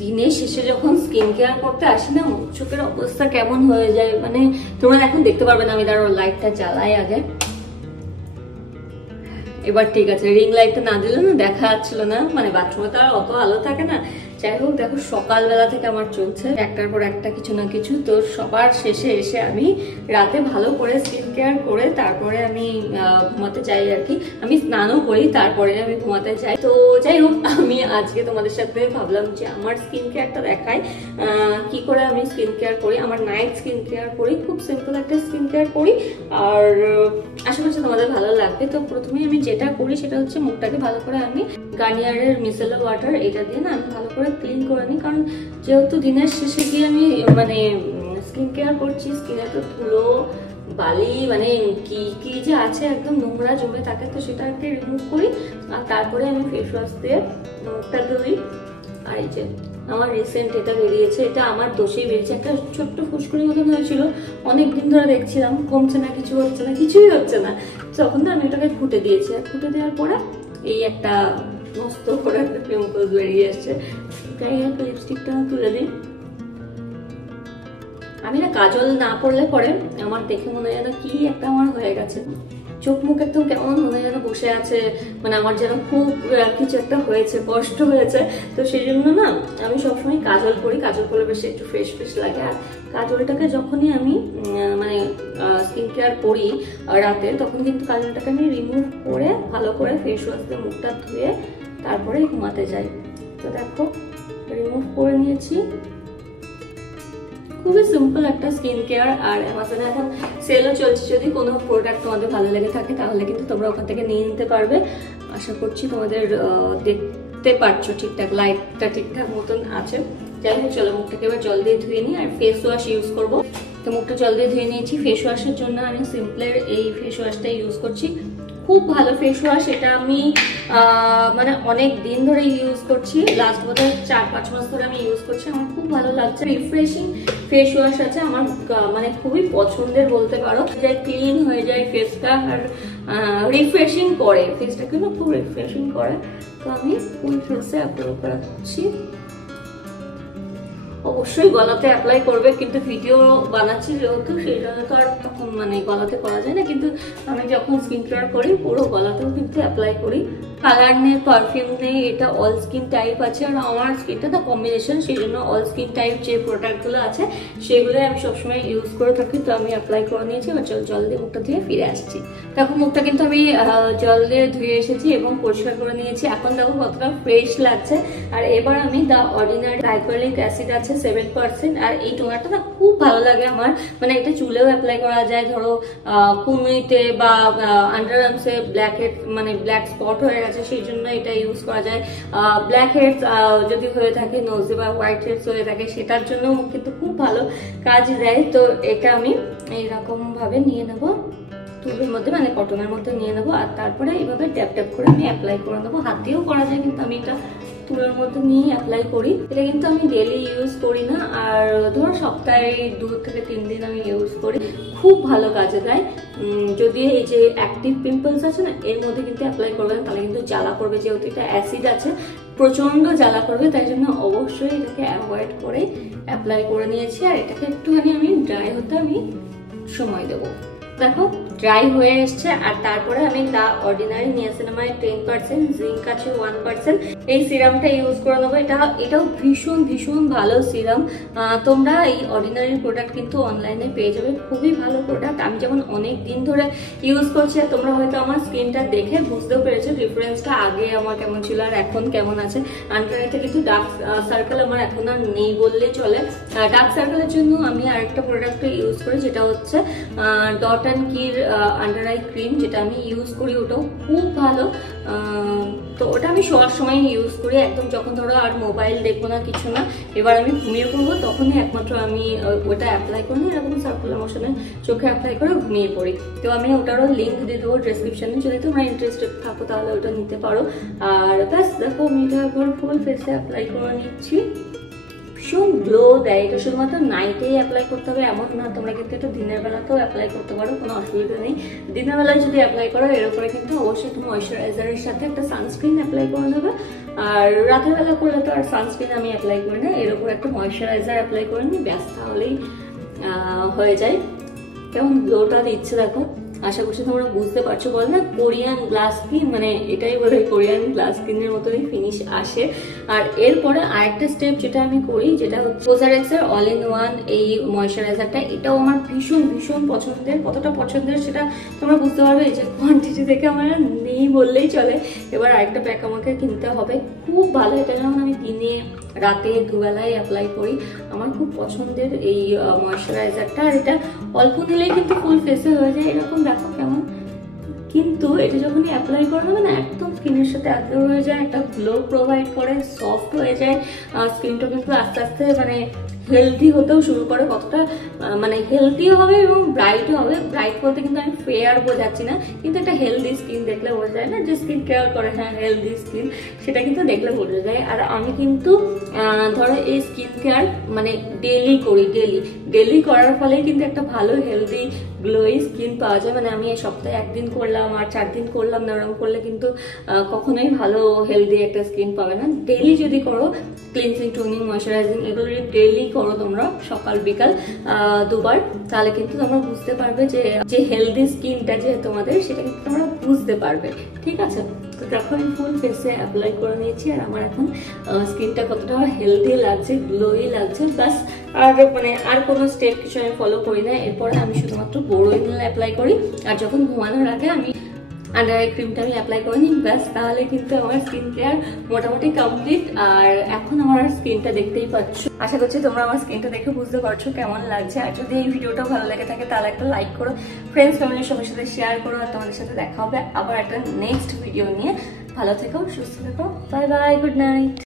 দিনের শেষে যখন স্কিন কেয়ার করতে আসি না, মুখ চোখের অবস্থা কেমন হয়ে যায়, মানে তোমরা এখন দেখতে পারবে না। আমি তার লাইটটা জ্বালাই আগে। এবার ঠিক আছে, রিং লাইটটা না দিলে না দেখা যাচ্ছিল না, মানে বাথরুমে তো আর অত আলো থাকে না। যাই হোক, দেখো সকালবেলা থেকে আমার চলছে একটার পর একটা কিছু না কিছু। তো সবার শেষে এসে আমি রাতে ভালো করে স্কিন কেয়ার করে তারপরে আমি ঘুমাতে যাই আর কি। আমি স্নানও করি, তারপরে আমি ঘুমাতে যাই। তো যাই হোক, আমি আজকে তোমাদের সাথে ভাবলাম যে আমার স্কিন কেয়ারটা দেখাই, কি করে আমি স্কিন কেয়ার করি। আমার নাইট স্কিন কেয়ার করি, খুব সিম্পল একটা স্কিন কেয়ার করি, আর আশা করছি তোমাদের ভালো লাগবে। তো প্রথমে আমি যেটা করি সেটা হচ্ছে মুখটাকে ভালো করে আমি গার্নিয়ারের মিসেলার ওয়াটার এটা দিয়ে না আমি ভালো করে ক্লিন করে নিই। কারণ যেহেতু দিনের শেষে গিয়ে আমি মানে স্কিন কেয়ার করছি, স্কিনে তো ধুলো বালি মানে কি কি যে আছে একদম নোংরা জমে থাকে, তো সেটাকে রিমুভ করি। আর তারপরে আমি ফেস ওয়াশ দিয়ে মুখটা ধুই। আর এই যে আমার রিসেন্ট এটা বেরিয়েছে, এটা আমার দোষেই বেরিয়েছে। একটা ছোট্ট ফুসকুড়ির মতন হয়েছিল, অনেকদিন ধরে দেখছিলাম কমছে না, কিছু হচ্ছে না, কিছুই হচ্ছে না। তখন তো আমি এটাকে ফুটে দিয়েছি, আর ফুটে দেওয়ার পরে এই একটা মস্ত করে একটা পিম্পলস বেরিয়ে এসছে। তাই একটা লিপস্টিকটা তুলে দিই। আমি না কাজল না পরলে পরে আমার দেখে মনে হয় যেন কি একটা আমার হয়ে গেছে, চোখ মুখ একদম কেমন মনে হয় যেন বসে আছে, মানে আমার যেন খুব কিছু একটা হয়েছে, কষ্ট হয়েছে। তো সেই জন্য না আমি সবসময় কাজল পরি, কাজল পরে বেশি একটু ফ্রেশ ফ্রেশ লাগে। আর কাজলটাকে যখনই আমি মানে স্কিন কেয়ার করি রাতে, তখন কিন্তু কাজলটাকে আমি রিমুভ করে ভালো করে ফেস ওয়াশ দিয়ে মুখটা ধুয়ে তারপরে ঘুমাতে যাই। তো দেখো রিমুভ করে নিয়েছি। খুবই সিম্পল একটা স্কিন কেয়ার। আর অ্যামাজনে এখন সেলও চলছে, যদি কোনো প্রোডাক্ট তোমাদের ভালো লেগে থাকে তাহলে কিন্তু তোমরা ওখান থেকে নিয়ে নিতে পারবে। আশা করছি তোমাদের দেখতে পাচ্ছ ঠিকঠাক, লাইটটা ঠিকঠাক মতন আছে। যাই হোক, চলো মুখটাকে এবার জল দিয়ে ধুয়ে নিই। আর ফেস ওয়াশ ইউজ করবো, তো মুখটা জল দিয়ে ধুয়ে নিয়েছি। ফেস ওয়াশের জন্য আমি সিম্পলের এই ফেস ওয়াশটা ইউজ করছি, খুব ভালো ফেস ওয়াশ। এটা আমি মানে অনেক দিন ধরে ইউজ করছি, লাস্ট বোধহয় 4-5 মাস ধরে আমি ইউজ করছি। আমার খুব ভালো লাগছে, রিফ্রেশিং ফেস ওয়াশ আছে আমার, মানে খুবই পছন্দের বলতে পারো। যাই ক্লিন হয়ে যায় ফেসটা, আর রিফ্রেশিং করে ফেসটাকে, খুব রিফ্রেশিং করে। তো আমি ফুল ফেসে অ্যাপ্লাই করাচ্ছি। অবশ্যই গলাতে অ্যাপ্লাই করবে, কিন্তু ভিডিও বানাচ্ছি যেহেতু সেই জন্য তো আর তখন মানে গলাতে করা যায় না, কিন্তু আমি যখন স্কিন কেয়ার করি পুরো গলাতেও কিন্তু অ্যাপ্লাই করি। কালার নেই, পারফিউম নেই, এটা অল স্কিন টাইপ আছে। আর আমার স্কিনটা তো কম্বিনেশন, সেই জন্য অল স্কিন টাইপ যে প্রোডাক্টগুলো আছে সেগুলোই আমি সবসময় ইউজ করে থাকি। তো আমি অ্যাপ্লাই করে নিয়েছি, এবার জল দিয়ে মুখটা ধুয়ে ফিরে আসছি। দেখো মুখটা কিন্তু আমি জল দিয়ে ধুয়ে এসেছি এবং পরিষ্কার করে নিয়েছি। এখন দেখো কতটা ফ্রেশ লাগছে। আর এবার আমি দ্য অর্ডিনারি গ্লাইকোলিক অ্যাসিড আছে 7%, আর এই টোনারটা না খুব ভালো লাগে আমার, মানে এটা চুলেও অ্যাপ্লাই করা যায়। ধরো কুনুইতে বা আন্ডার আর্মসে ব্ল্যাক হেড মানে ব্ল্যাক স্পট হয়ে গেছে, সেই জন্য এটা ইউজ করা যায়। ব্ল্যাক হেডস যদি হয়ে থাকে, নোজে বা হোয়াইট হেডস হয়ে থাকে, সেটার জন্য কিন্তু খুব ভালো কাজ দেয়। তো এটা আমি এইরকম ভাবে নিয়ে নেবো, তুলোর মধ্যে মানে কটনের মধ্যে নিয়ে নেবো, আর তারপরে এইভাবে ট্যাপ ট্যাপ করে আমি অ্যাপ্লাই করে নেবো। হাত দিয়েও করা যায়, কিন্তু আমি এটা তুলোর মধ্যে নিয়ে অ্যাপ্লাই করি। এটা কিন্তু আমি ডেলি ইউজ করি না, আর ধরো সপ্তাহে 2 থেকে 3 দিন আমি ইউজ করি। খুব ভালো কাজে দেয়। যদি এই যে অ্যাক্টিভ পিম্পলস আছে না, এর মধ্যে কিন্তু অ্যাপ্লাই করবে না, তাহলে কিন্তু জ্বালা করবে, যেহেতু এটা অ্যাসিড আছে প্রচন্ড জ্বালা করবে। তাই জন্য অবশ্যই এটাকে অ্যাভয়েড করে অ্যাপ্লাই করে নিয়েছি। আর এটাকে একটুখানি আমি ড্রাই হতে আমি সময় দেবো। দেখো ড্রাই হয়ে এসছে। আর তারপরে আমি দ্য অর্ডিনারি নিয়াসিনামাইড 10%, জিঙ্ক আছে 1%, এই সিরামটা ইউজ করে নেবো। এটাও ভীষণ ভীষণ ভালো সিরাম। তোমরা এই অর্ডিনারি প্রোডাক্ট কিন্তু অনলাইনে পেয়ে যাবে, খুবই ভালো প্রোডাক্ট। আমি যেমন অনেক দিন ধরে ইউজ করছি, আর তোমরা হয়তো আমার স্কিনটা দেখে বুঝতেও পেরেছো ডিফারেন্সটা, আগে আমার কেমন ছিল আর এখন কেমন আছে। আন্ডারআইতে কিন্তু ডার্ক সার্কেল আমার এখন আর নেই বললেই চলে। ডার্ক সার্কেলের জন্য আমি আরেকটা প্রোডাক্ট ইউজ করি, যেটা হচ্ছে Dot and Key under eye cream, যেটা আমি ইউজ করি, ওটাও খুব ভালো। তো ওটা আমি শোয়ার সময় ইউজ করি, একদম যখন ধরো আর মোবাইল দেখবো না, কিছু না, এবার আমি ঘুমিয়ে পড়বো, তখনই একমাত্র আমি ওটা অ্যাপ্লাই করি। এরকম সার্কুলার মোশনে চোখে অ্যাপ্লাই করে ঘুমিয়ে পড়ি। তো আমি ওটারও লিঙ্ক দিয়ে দেবো ডেসক্রিপশনে, যদি তোমরা ইন্টারেস্টেড থাকো তাহলে ওটা নিতে পারো। আর ব্যাস দেখো আমি এটা একবার ফুল ফেসে অ্যাপ্লাই করে নিচ্ছি। ভীষণ গ্লো দেয়। এটা শুধুমাত্র নাইটেই অ্যাপ্লাই করতে হবে এমন না, তোমরা কিন্তু এটা দিনের বেলাতেও অ্যাপ্লাই করতে পারো, কোনো অসুবিধা নেই। দিনের বেলায় যদি অ্যাপ্লাই করো, এর উপরে কিন্তু অবশ্যই তুমি ময়শ্চারাইজারের সাথে একটা সানস্ক্রিন অ্যাপ্লাই করে নেবে। আর রাতের বেলা করলে তো আর সানস্ক্রিন আমি অ্যাপ্লাই করি না, এর উপর একটা ময়শ্চারাইজার অ্যাপ্লাই করে নিই, ব্যাস তাহলেই হয়ে যায়। কেমন গ্লোটা দিচ্ছে দেখো, আশা করছি তোমরা বুঝতে পারছো। বল না কোরিয়ান গ্লাস স্কিন, মানে এটাই বলে কোরিয়ান গ্লাস স্কিনের মতনই ফিনিশ আসে। আর এরপরে আরেকটা স্টেপ যেটা আমি করি, যেটা হচ্ছে কোজারেক্সের অল ইন ওয়ান এই ময়শ্চারাইজারটা। এটাও আমার ভীষণ ভীষণ পছন্দের। কতটা পছন্দের সেটা তোমরা বুঝতে পারবে, এই যে কোয়ান্টিটি থেকে আমার নেই বললেই চলে। এবার আরেকটা প্যাক আমাকে কিনতে হবে। খুব ভালো, এটা যেমন আমি দিনে রাতে দুবেলায় অ্যাপ্লাই করি। আমার খুব পছন্দের এই ময়শ্চারাইজারটা। আর এটা অল্প নিলেই কিন্তু ফুল ফেসে হয়ে যায়, এরকম দেখো কেমন। কিন্তু এটা যখনই অ্যাপ্লাই করা হবে না, একদম স্কিনের সাথে অ্যাপ্লাই হয়ে যায়, একটা গ্লো প্রোভাইড করে, সফট হয়ে যায়। স্কিনটা কিন্তু আস্তে আস্তে মানে হেলদি হতেও শুরু করে। কতটা মানে হেলদিও হবে এবং ব্রাইটও হবে। ব্রাইট বলতে কিন্তু আমি ফেয়ার বোঝাচ্ছি না, কিন্তু একটা হেলদি স্কিন দেখলে বোঝা যায় না যে স্কিন কেয়ার করে, হ্যাঁ হেলদি স্কিন, সেটা কিন্তু দেখলে বোঝা যায়। আর আমি কিন্তু ধরো এই স্কিন কেয়ার মানে ডেলি করি, ডেলি করার ফলে কিন্তু একটা ভালো হেলদি গ্লোই স্কিন পাওয়া যায়। মানে আমি এই সপ্তাহে একদিন করলাম আর 4 দিন করলাম না, ওরকম করলে কিন্তু কখনোই ভালো হেলদি একটা স্কিন পাবে না। ডেলি যদি করো ক্লিনজিং, টোনিং, ময়শ্চারাইজিং এগুলো যদি ডেলি করো তোমরা সকাল বিকাল দুবার, তাহলে কিন্তু তোমরা বুঝতে পারবে যে হেলদি স্কিনটা যে তোমাদের, সেটা কিন্তু তোমরা বুঝতে পারবে। ঠিক আছে, তো দেখো আমি ফুল ফেসে অ্যাপ্লাই করে নিয়েছি। আর আমার এখন স্কিনটা কতটা হেলদি লাগছে, গ্লোই লাগছে। বাস আর মানে আর কোনো স্টেপ কিছু আমি ফলো করি না। এরপরে আমি শুধুমাত্র বোরো অয়েল অ্যাপ্লাই করি। আর যখন ঘুমানোর আগে আমি আন্ডার আই ক্রিমটা আমি অ্যাপ্লাই করে নিই, ব্যাস তাহলে কিন্তু আমার স্কিন কেয়ার মোটামুটি কমপ্লিট। আর এখন আমার স্কিনটা দেখতেই পাচ্ছ, আশা করছি তোমরা আমার স্কিনটা দেখে বুঝতে পারছো কেমন লাগছে। আর যদি এই ভিডিওটা ভালো লেগে থাকে তাহলে একটা লাইক করো, ফ্রেন্ডস ফ্যামিলির সবার সাথে শেয়ার করো। আর তোমাদের সাথে দেখা হবে আবার একটা নেক্সট ভিডিও নিয়ে। ভালো থেকো, সুস্থ থেকো, বাই বাই, গুড নাইট।